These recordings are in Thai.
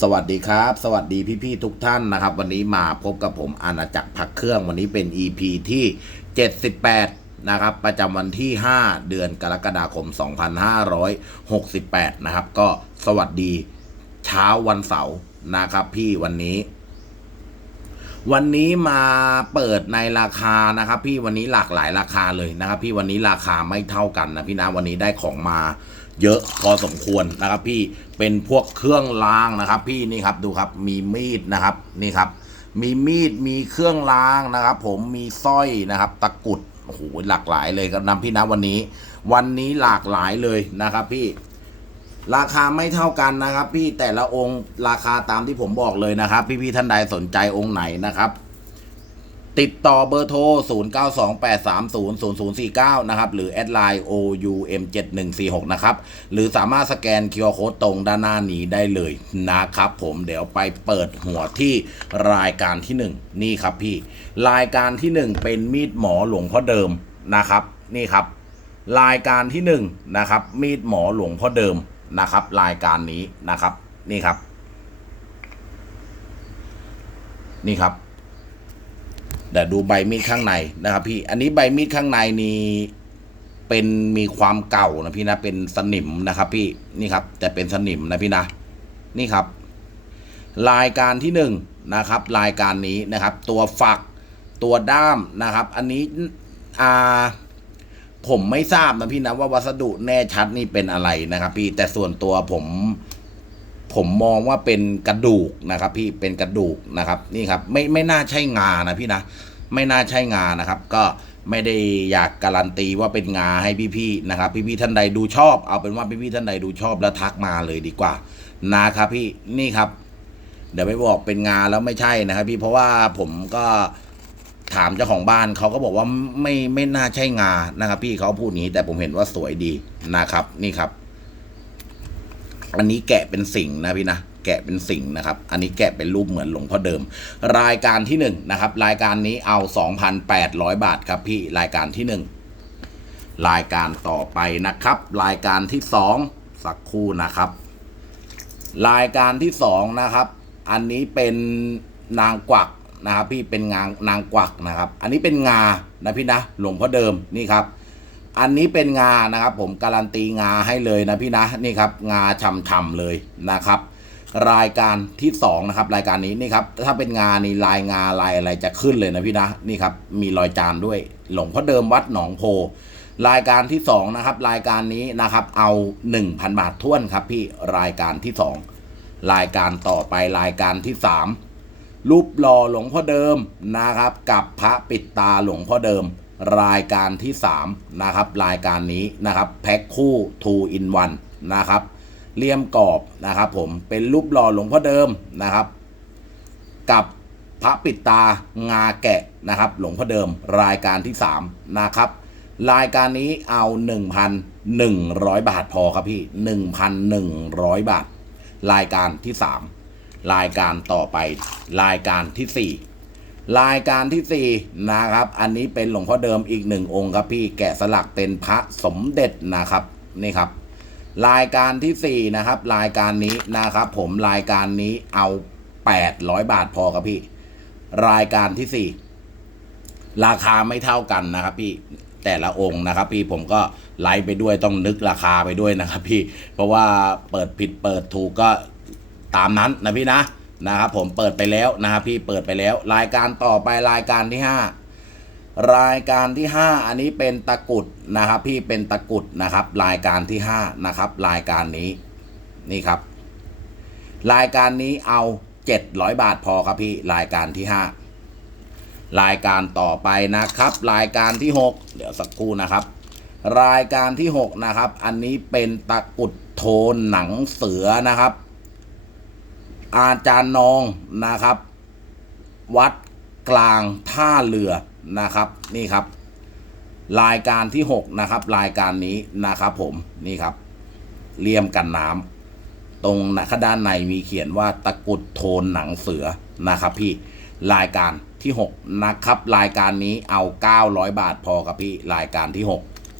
สวัสดีครับ สวัสดีพี่ๆทุกท่านนะครับ วันนี้มาพบกับผมอาณาจักรพักเครื่องวันนี้เป็น EP ที่ 78 นะครับ ประจำวันที่ 5 เดือนกรกฎาคม 2568 นะครับ ก็สวัสดีเช้าวันเสาร์นะครับ พี่วันนี้ วันนี้มาเปิดในราคานะครับ พี่วันนี้หลากหลายราคาเลยนะครับ พี่วันนี้ราคาไม่เท่ากันนะพี่นะวันนี้ได้ของมา เยอะพอสมควรนะครับ พี่เป็นพวกเครื่องรางนะครับ พี่นี่ครับดูครับมีมีดนะครับนี่ครับ มีมีดมีเครื่องรางนะครับ ผมมีสร้อยนะครับ ตะกุดโอ้โหหลากหลายเลยครับนำพี่นะวันนี้ วันนี้หลากหลายเลยนะครับ พี่ ราคาไม่เท่ากันนะครับ พี่แต่ละองค์ราคาตามที่ผมบอกเลยนะครับ พี่ๆท่านใดสนใจองค์ไหนนะครับ ติดต่อเบอร์โทร 0928300049 นะครับ หรือแอดไลน์ OUM7146 นะครับ หรือสามารถสแกน QR Code ตรงด้านหน้านี้ได้เลยนะครับผมเดี๋ยวไปเปิดหัวที่รายการที่ 1 นี่ครับพี่ รายการที่ 1 เป็นมีดหมอหลวงพ่อเดิมนะครับ นี่ครับ รายการที่1นะครับ มีดหมอหลวงพ่อเดิมนะครับ รายการนี้นะครับ นี่ครับ นี่ครับ เดี๋ยวดูใบมีดข้างในนะครับพี่ อันนี้ใบมีดข้างในนี่เป็นมีความเก่านะพี่นะ เป็นสนิมนะครับพี่ นี่ครับ แต่เป็นสนิมนะพี่นะ นี่ครับ รายการที่หนึ่งนะครับ รายการนี้นะครับ ตัวฝัก ตัวด้ามนะครับ อันนี้อ่าผมไม่ทราบนะพี่นะว่าวัสดุแน่ชัดนี่เป็นอะไรนะครับ พี่ แต่ส่วนตัวผม ผมมองว่าเป็นกระดูกนะครับ พี่เป็นกระดูกนะครับนี่ครับไม่ไม่น่าใช่งานะพี่นะไม่น่าใช่งานะครับ ก็ไม่ได้อยากการันตีว่าเป็นงาให้พี่ๆนะครับ พี่ๆท่านใดดูชอบ เอาเป็นว่าพี่ๆท่านใดดูชอบแล้วทักมาเลยดีกว่านะครับพี่นี่ครับ เดี๋ยวไปบอกเป็นงาแล้วไม่ใช่นะครับ พี่เพราะว่าผมก็ถามเจ้าของบ้านเขาก็บอกว่าไม่ไม่น่าใช่งานะครับ พี่เขาพูดนี้แต่ผมเห็นว่าสวยดีนะครับ นี่ครับ อันนี้แกะเป็นสิ่งนะพี่นะแกะเป็นสิ่งนะครับ อันนี้แกะเป็นรูปเหมือนหลวงพ่อเดิม รายการที่หนึ่งนะครับรายการนี้เอา 2,800 บาทครับพี่รายการที่หนึ่งรายการต่อไปนะครับ รายการที่สองสักครู่นะครับ รายการที่สองนะครับ อันนี้เป็นนางกวักนะครับ พี่เป็นงานนางกวักนะครับ อันนี้เป็นงานะพี่นะหลวงพ่อเดิมนี่ครับ อันนี้เป็นงานะครับ ผมการันตีงาให้เลยนะพี่นะนี่ครับ งาฉ่ำๆเลยนะครับ รายการที่สองนะครับ รายการนี้นี่ครับ ถ้าเป็นงานี่ลายงาลายอะไรจะขึ้นเลยนะพี่นะนี่ครับ มีรอยจานด้วย หลวงพ่อเดิมวัดหนองโพรายการที่สองนะครับ รายการนี้นะครับ เอา 1,000 บาทท้วนครับ พี่รายการที่สองรายการต่อไปรายการที่สามรูปหล่อหลวงพ่อเดิมนะครับ กับพระปิดตาหลวงพ่อเดิม รายการที่ 3 นะครับ รายการนี้นะครับแพ็คคู่ 2 in 1 นะครับเลี่ยมกรอบนะครับผมเป็นรูปหล่อหลวงพ่อเดิมนะครับ กับพระปิดตางาแกะนะครับ หลวงพ่อเดิมรายการที่ 3 นะครับ รายการนี้เอา 1,100 บาทพอครับพี่ 1,100 บาท รายการที่ 3 รายการต่อไปรายการที่ 4 รายการที่ 4 นะครับ อันนี้เป็นหลวงพ่อเดิมอีกหนึ่งองค์ครับพี่แกะสลักเป็นพระสมเด็จนะครับนี่ครับ รายการที่ 4 นะครับ รายการนี้นะครับ ผมรายการนี้เอา 800 บาทพอครับพี่ รายการที่ 4 ราคาไม่เท่ากันนะครับพี่แต่ละองค์นะครับ พี่ผมก็ไล่ไปด้วยต้องนึกราคาไปด้วยนะครับ พี่เพราะว่าเปิดผิดเปิดถูกก็ตามนั้นนะพี่นะ นะครับผมเปิดไปแล้วนะครับพี่เปิดไปแล้ว รายการต่อไปรายการที่ 5 รายการที่ 5 อันนี้เป็นตะกุดนะครับพี่เป็นตะกุดนะครับ รายการที่5นะครับรายการนี้นี่ครับ รายการนี้เอา 700 บาทพอครับพี่รายการที่ 5 รายการต่อไปนะครับ รายการที่ 6 เดี๋ยวสักครู่นะครับ รายการที่ 6 นะครับ อันนี้เป็นตะกุดโทนหนังเสือนะครับ อาจารย์นองนะครับ วัดกลางท่าเรือนะครับ นี่ครับ รายการที่ 6 นะครับ รายการนี้นะครับ ผมนี่ครับเลี่ยมกันน้ำตรงนะด้านในมีเขียนว่าตะกุดโทนหนังเสือนะครับ พี่รายการที่ 6 นะครับ รายการนี้เอา 900 บาทพอครับพี่รายการที่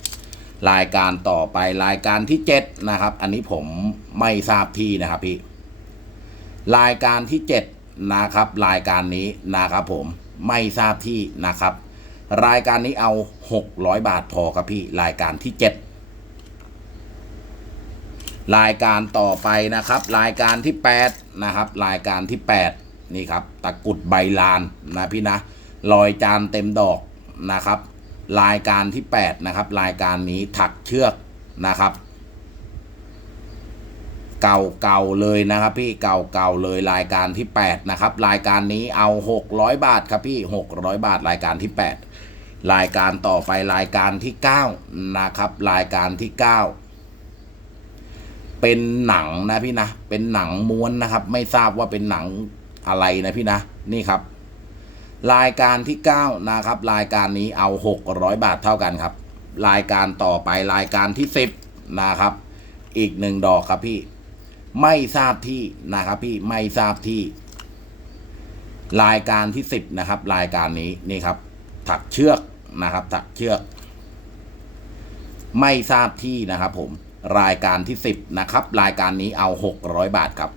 6 รายการต่อไปรายการที่ 7 นะครับ อันนี้ผมไม่ทราบที่นะครับพี่ รายการที่เจ็ดนะครับ รายการนี้นะครับผมไม่ทราบที่นะครับ รายการนี้เอาหกร้อยบาทพอครับพี่ รายการที่เจ็ดรายการต่อไปนะครับ รายการที่แปดนะครับ รายการที่แปดนี่ครับ ตะกุดใบลานนะพี่นะลอยจานเต็มดอกนะครับ รายการที่แปดนะครับ รายการนี้ถักเชือกนะครับ เก่าเก่าๆเลยนะครับพี่เก่าเก่าๆเลยรายการที่แปดนะครับ รายการนี้เอาหกร้อยบาทครับพี่หกร้อยบาทรายการที่แปดรายการต่อไปรายการที่เก้านะครับ รายการที่เก้าเป็นหนังนะพี่นะ เป็นหนังม้วนนะครับ ไม่ทราบว่าเป็นหนังอะไรนะพี่นะ นี่ครับ รายการที่เก้านะครับ รายการนี้เอาหกร้อยบาทเท่ากันครับ รายการต่อไปรายการที่สิบนะครับอีกหนึ่งดอกครับพี่ ไม่ทราบที่นะครับพี่ไม่ทราบที่ รายการที่สิบนะครับ รายการนี้นี่ครับ ถักเชือกนะครับ ถักเชือก ไม่ทราบที่นะครับ ผม รายการที่สิบนะครับ รายการนี้เอาหกร้อยบาทครับ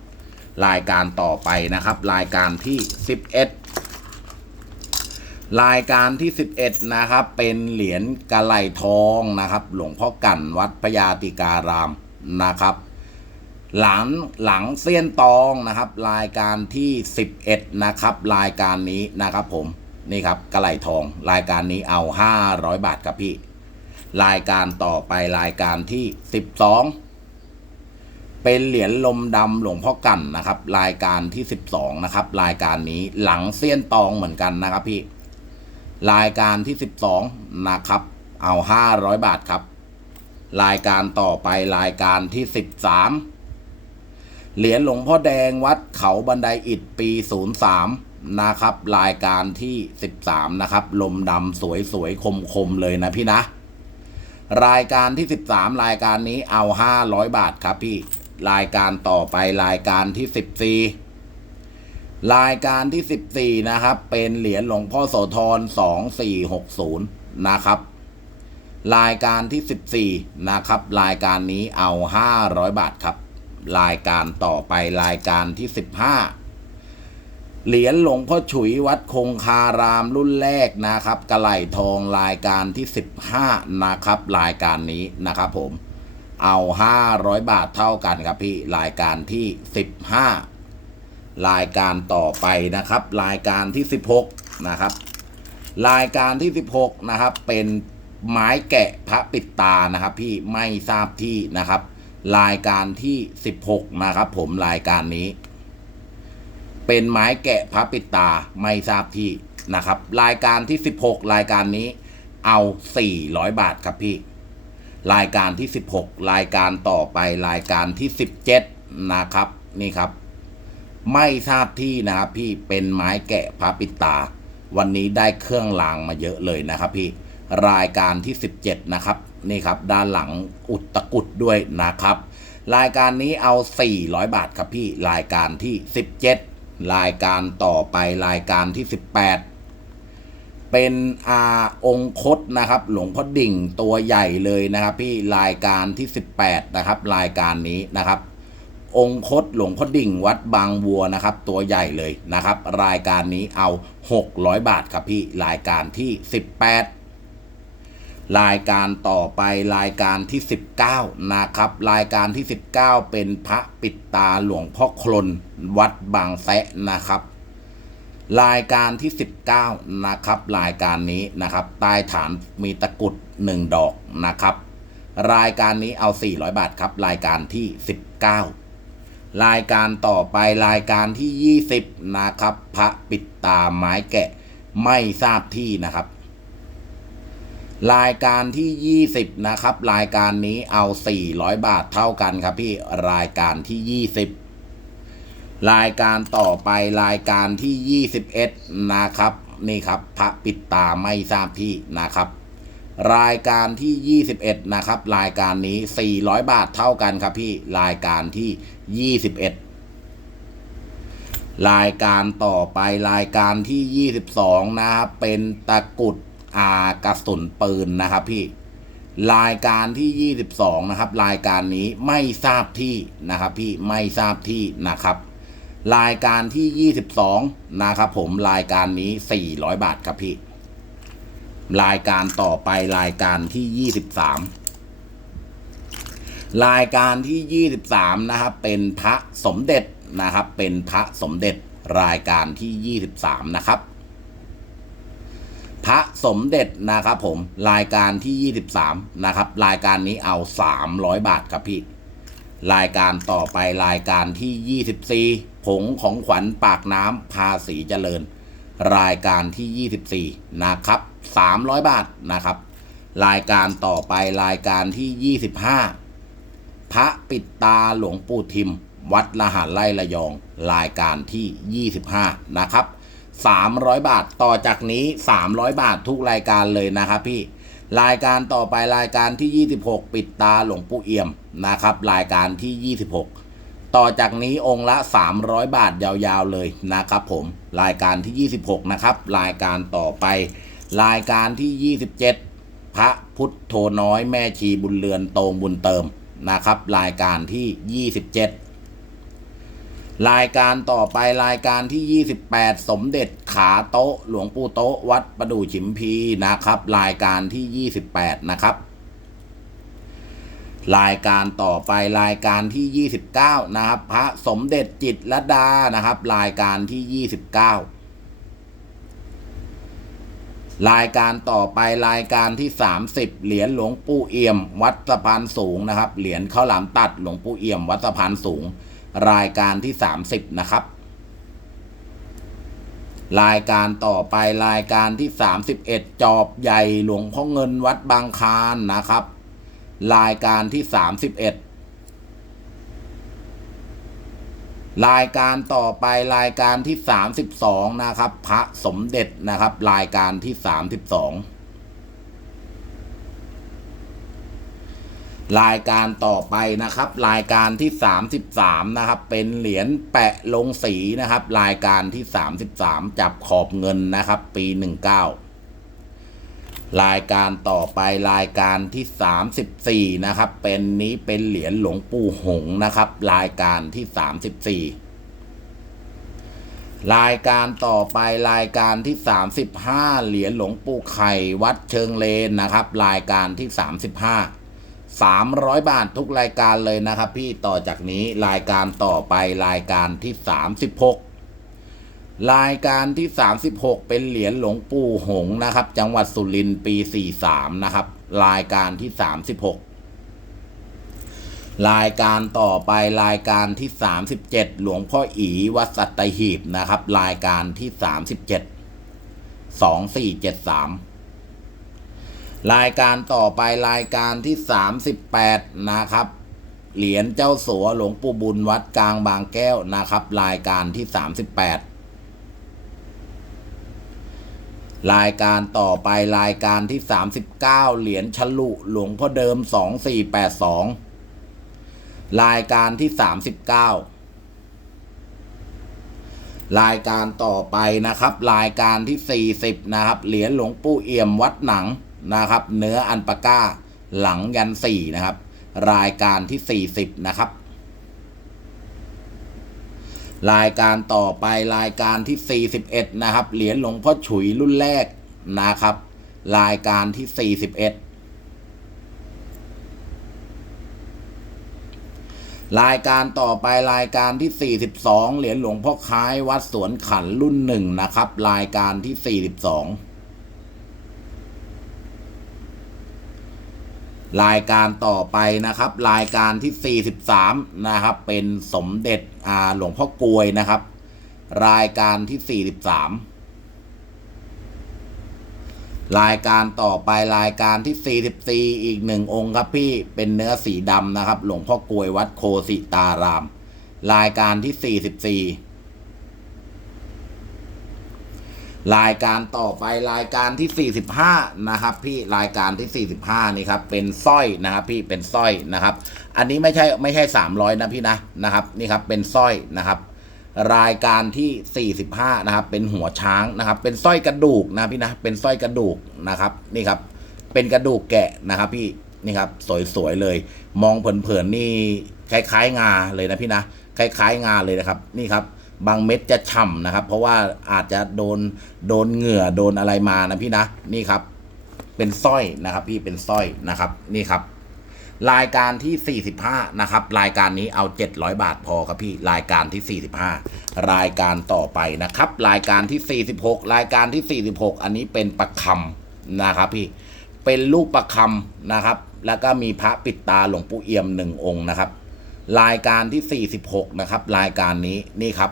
รายการต่อไปนะครับ รายการที่สิบเอ็ดรายการที่สิบเอ็ดนะครับ เป็นเหรียญกะไหลทองนะครับ หลวงพ่อกั่นวัดพญาติการามนะครับ หลังหลังเสี้ยนตองนะครับ รายการที่ 11 นะครับ รายการนี้นะครับผมนี่ครับกระไหลทองรายการนี้เอา 500 บาทครับพี่ รายการต่อไปรายการที่ 12 เป็นเหรียญลมดำหลวงพ่อกันนะครับ รายการที่ 12 นะครับ รายการนี้หลังเสี้ยนตองเหมือนกันนะครับพี่ รายการที่ 12 นะครับ เอา 500 บาทครับ รายการต่อไปรายการที่ 13 เหรียญหลวงพ่อแดงวัดเขาบันไดอิฐปี 03 นะครับ รายการที่ 13 นะครับ ลมดำสวยๆ คม ๆ เลยนะพี่นะ รายการที่ 13 รายการนี้เอา 500 บาทครับพี่ รายการต่อไปรายการที่ 14 รายการที่ 14 นะครับ เป็นเหรียญหลวงพ่อโสธร 2460 นะครับรายการที่ 14 นะครับ รายการนี้เอา 500 บาทครับ รายการต่อไปรายการที่15เหรียญหลวงพ่อฉุยวัดคงคารามรุ่นแรกนะครับ กระไหลทองรายการที่15นะครับ รายการนี้นะครับผม เอา500บาทเท่ากันครับพี่รายการที่15รายการต่อไปนะครับ รายการที่16นะครับ รายการที่16นะครับ เป็นไม้แกะพระปิดตานะครับ พี่ไม่ทราบที่นะครับ รายการที่ 16 นะครับผมรายการนี้ เป็นไม้แกะพระปิดตาไม่ทราบที่นะครับ รายการที่ 16 รายการนี้ เอา 400 บาทครับพี่ รายการที่ 16 รายการต่อไปรายการที่ 17 นะครับ นี่ครับ ไม่ทราบที่นะครับพี่เป็นไม้แกะพระปิดตา วันนี้ได้เครื่องรางมาเยอะเลยนะครับพี่ รายการที่ 17 นะครับ นี่ครับด้านหลังอุดตะกุดด้วยนะครับ รายการนี้เอา 400 บาทครับพี่รายการที่ 17 รายการต่อไปรายการที่ 18 เป็นอาองคตนะครับ หลวงพ่อดิ่งตัวใหญ่เลยนะครับ พี่รายการที่ 18 นะครับ รายการนี้นะครับองคตหลวงพ่อดิ่งวัดบางวัวนะครับ ตัวใหญ่เลยนะครับ รายการนี้เอา 600 บาทครับพี่รายการที่ 18 รายการต่อไปรายการที่ 19 นะครับ รายการที่ 19 เป็นพระปิดตาหลวงพ่อคลนวัดบางแสะนะครับ รายการที่ 19 นะครับ รายการนี้นะครับใต้ฐานมีตะกุด1ดอกนะครับ รายการนี้เอา 400 บาทครับ รายการที่ 19 รายการต่อไปรายการที่ 20 นะครับ พระปิดตาไม้แกะไม่ทราบที่นะครับ รายการที่ 20 นะครับ รายการนี้เอา 400 บาทเท่ากันครับพี่รายการที่ 20 รายการต่อไปรายการที่ 21 นะครับ นี่ครับ พระปิดตาไม่ทราบที่นะครับ รายการที่ 21 นะครับ รายการนี้ 400 บาทเท่ากันครับพี่รายการที่ 21รายการต่อไปรายการที่ 22 นะครับ เป็นตะกุด อากระสุนปืนนะครับพี่รายการที่ 22 นะครับ รายการนี้ไม่ทราบที่นะครับพี่ไม่ทราบที่นะครับ รายการที่ 22 นะครับผมรายการนี้ 400 บาทครับพี่ รายการต่อไปรายการที่ 23 รายการที่ 23 นะครับ เป็นพระสมเด็จนะครับ เป็นพระสมเด็จรายการที่ 23 นะครับ พระสมเด็จนะครับผมรายการที่ 23 นะครับ รายการนี้เอา 300 บาทครับพี่ รายการต่อไปรายการที่ 24 ผงของขวัญปากน้ำภาษีเจริญ รายการที่ 24 นะครับ 300 บาทนะครับ รายการต่อไปรายการที่ 25 พระปิดตาหลวงปู่ทิม วัดละหารไร่ระยอง รายการที่ 25 นะครับ 300 บาท ต่อจากนี้ 300 บาททุกรายการเลยนะครับพี่รายการต่อไปรายการที่ 26 ปิดตาหลวงปู่เอี่ยมนะครับรายการที่ 26 ต่อจากนี้องค์ละ 300 บาทยาวๆเลยนะครับผมรายการที่ 26 นะครับ รายการต่อไป รายการที่ 27 พระพุทธโธน้อยแม่ชีบุญเรือนโตงบุญเติมนะครับ รายการที่ 27 รายการต่อไปรายการที่ 28 สมเด็จขาโต๊ะ หลวงปู่โต๊ะ วัดประดู่ฉิมพีนะครับ รายการที่ 28 นะครับ รายการต่อไปรายการที่ 29 นะครับ พระสมเด็จจิตรลดานะครับ รายการที่ 29 รายการต่อไปรายการที่ 30 เหรียญหลวงปู่เอี่ยม วัดสะพานสูงนะครับ เหรียญข้าวหลามตัดหลวงปู่เอี่ยม วัดสะพานสูง รายการที่ 30 นะครับ รายการต่อไปรายการที่ 31 จอบใหญ่หลวงพ่อเงินวัดบางคานนะครับ รายการที่ 31 รายการต่อไปรายการที่ 32 นะครับ พระสมเด็จนะครับ รายการที่ 32 รายการต่อไปนะครับ รายการที่ 33 นะครับ เป็นเหรียญแปะลงสีนะครับ รายการที่ 33 จับขอบเงินนะครับ ปี 19 รายการต่อไปรายการที่ 34 นะครับ เป็นนี้เป็นเหรียญหลวงปู่หงนะครับ รายการที่ 34รายการต่อไปรายการที่ 35 เหรียญหลวงปู่ไข่วัดเชิงเลนนะครับ รายการที่ 35 300 บาททุกรายการเลยนะครับ พี่ต่อจากนี้รายการต่อไปรายการที่ 36 รายการที่ 36 เป็นเหรียญหลวงปู่หงนะครับ จังหวัดสุรินทร์ปี 43 นะครับ รายการที่ 36 รายการต่อไปรายการที่ 37 หลวงพ่ออีวัดสัตหีบนะครับ รายการที่ 37 2473 รายการต่อไปรายการที่ 38 นะครับ เหรียญเจ้าสัวหลวงปู่บุญวัดกลางบางแก้วนะครับ รายการที่ 38 รายการต่อไปรายการที่ 39 เหรียญฉลุหลวงพ่อเดิม 2482 รายการที่ 39 รายการต่อไปนะครับ รายการที่ 40 นะครับ เหรียญหลวงปู่เอี่ยมวัดหนัง นะครับ เนื้ออันปาก้า หลังยันสี่นะครับ รายการที่40นะครับ รายการต่อไปรายการที่41นะครับ เหรียญหลวงพ่อฉุยรุ่นแรกนะครับ รายการที่41รายการต่อไปรายการที่ 42 เหรียญหลวงพ่อคล้ายวัดสวนขันรุ่นหนึ่งนะครับ รายการที่ 42 รายการต่อไปนะครับ รายการที่ 43 นะครับ เป็นสมเด็จอาหลวงพ่อกลวยนะครับ รายการที่ 43 รายการต่อไปรายการที่ 44 อีกหนึ่งองค์ครับพี่เป็นเนื้อสีดำนะครับ หลวงพ่อกลวยวัดโคสิตาราม รายการที่ 44 รายการต่อไปรายการที่ 45 นะครับพี่รายการที่ 45 นี่ครับเป็นสร้อยนะครับพี่เป็นสร้อยนะครับ อันนี้ไม่ใช่ไม่ใช่ 300 นะพี่นะนะครับนี่ครับเป็นสร้อยนะครับ รายการที่ 45 นะครับ เป็นหัวช้างนะครับ เป็นสร้อยกระดูกนะพี่นะเป็นสร้อยกระดูกนะครับนี่ครับ เป็นกระดูกแกะนะครับพี่นี่ครับสวยๆเลย มองเผินๆนี่คล้ายๆงาเลยนะพี่นะคล้ายๆงาเลยนะครับ นี่ครับ บางเม็ดจะฉ่ำนะครับ เพราะว่าอาจจะโดนโดนเหงื่อโดนอะไรมานะพี่นะนี่ครับ เป็นสร้อยนะครับ พี่เป็นสร้อยนะครับ นี่ครับ รายการที่ 45 นะครับ รายการนี้เอา 700 บาทพอครับพี่รายการที่ 45 รายการต่อไปนะครับ รายการที่ 46 รายการที่ 46 อันนี้เป็นประคำนะครับ พี่เป็นลูกประคำนะครับ แล้วก็มีพระปิดตาหลวงปู่เอี่ยมหนึ่งองค์นะครับรายการที่ 46 นะครับ รายการนี้นี่ครับ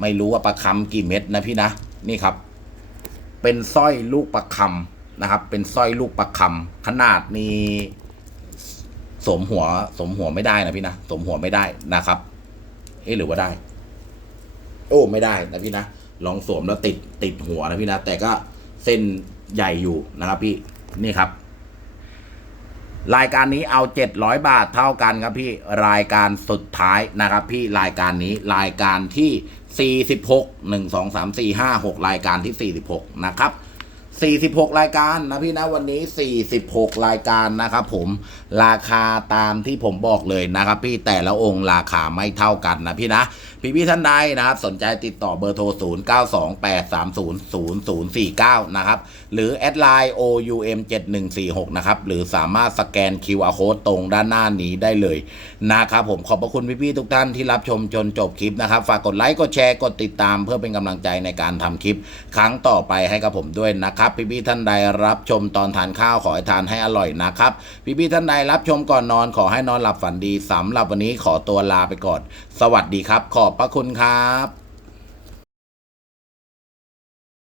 ไม่รู้ว่าประคำกี่เม็ดนะพี่นะนี่ครับ เป็นสร้อยลูกประคำนะครับ เป็นสร้อยลูกประคำขนาดนี้สมหัวสมหัวไม่ได้นะพี่นะสมหัวไม่ได้นะครับเอ๊หรือว่าได้ โอ้ไม่ได้นะพี่นะลองสวมแล้วติดติดหัวนะพี่นะแต่ก็เส้นใหญ่อยู่นะครับพี่นี่ครับ รายการนี้เอาเจ็ดร้อยบาทเท่ากันครับพี่รายการสุดท้ายนะครับ พี่รายการนี้รายการที่สี่สิบหกหนึ่งสองสามสี่ห้าหกรายการที่สี่สิบหกนะครับ 46 รายการนะพี่นะวันนี้ 46 รายการนะครับผมราคาตามที่ผมบอกเลยนะครับพี่แต่ละองค์ราคาไม่เท่ากันนะพี่นะ พี่พี่ท่านใดนะครับ สนใจติดต่อเบอร์โทร 0 9 2 8 3 0 0 0 4 9 นะครับ หรือแอดไลน์ OUM 7146 นะครับ หรือสามารถสแกน QR Code ตรงด้านหน้านี้ได้เลยนะครับผมขอบพระคุณพี่พี่ทุกท่านที่รับชมจนจบคลิปนะครับ ฝากกดไลค์กดแชร์กดติดตามเพื่อเป็นกำลังใจในการทำคลิป ครั้งต่อไปให้กับผมด้วยนะครับพี่พี่ๆท่านใดรับชมตอนทานข้าวขอให้ทานให้อร่อยนะครับพี่พี่ๆท่านใดรับชมก่อนนอนขอให้นอนหลับฝันดีสำหรับวันนี้ขอตัวลาไปก่อน สวัสดีครับ ขอบพระคุณครับ